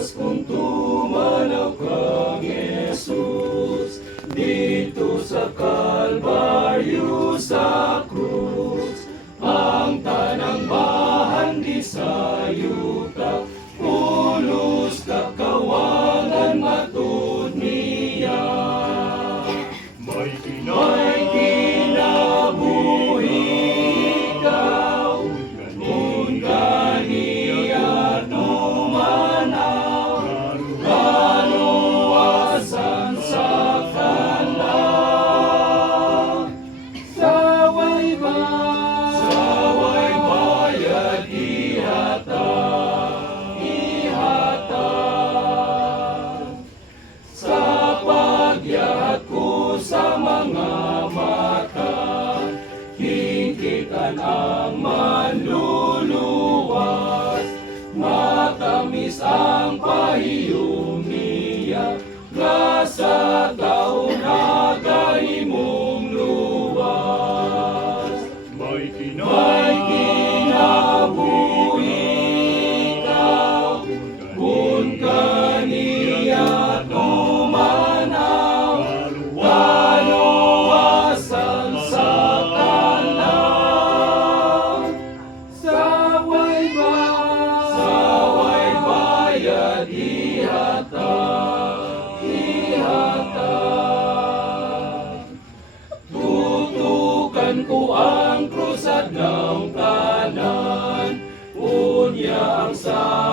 Diyos kung tumanaw kang Jesus, dito sa Kalbaryo sa krus, ang tanang bahan di sayo ka, pulos ka kawangan matud niya. May kinabuhi ikaw, kung kaniya numanaw, kaluwasan sa kanlang. Saway bayad ihatag, sa pagyahat ko sa mga mata, hingkitan ang manluluwas, matamis ang pahiyong niya, nga sa taon na gahimong luwas. May kinabuhi ikaw, kung kaniya tumanaw, kaluwasan sa kanlang. Saway bayad ihatag. Tutukan ko ang krus at ng kanan, unya ang sa